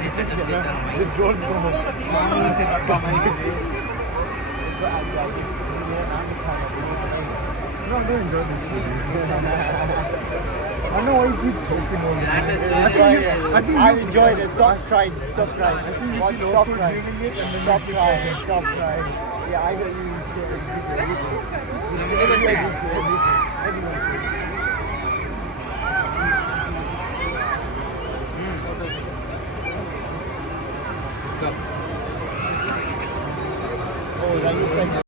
Please set up this on Just don't go. Mommy said come No, I don't enjoy this movie. I know why you keep talking over I think I enjoyed it. Stop crying. Stop crying. I think you feel awkward doing it. Stop crying. Stop crying. Yeah, I got you. Go. Oh, that looks like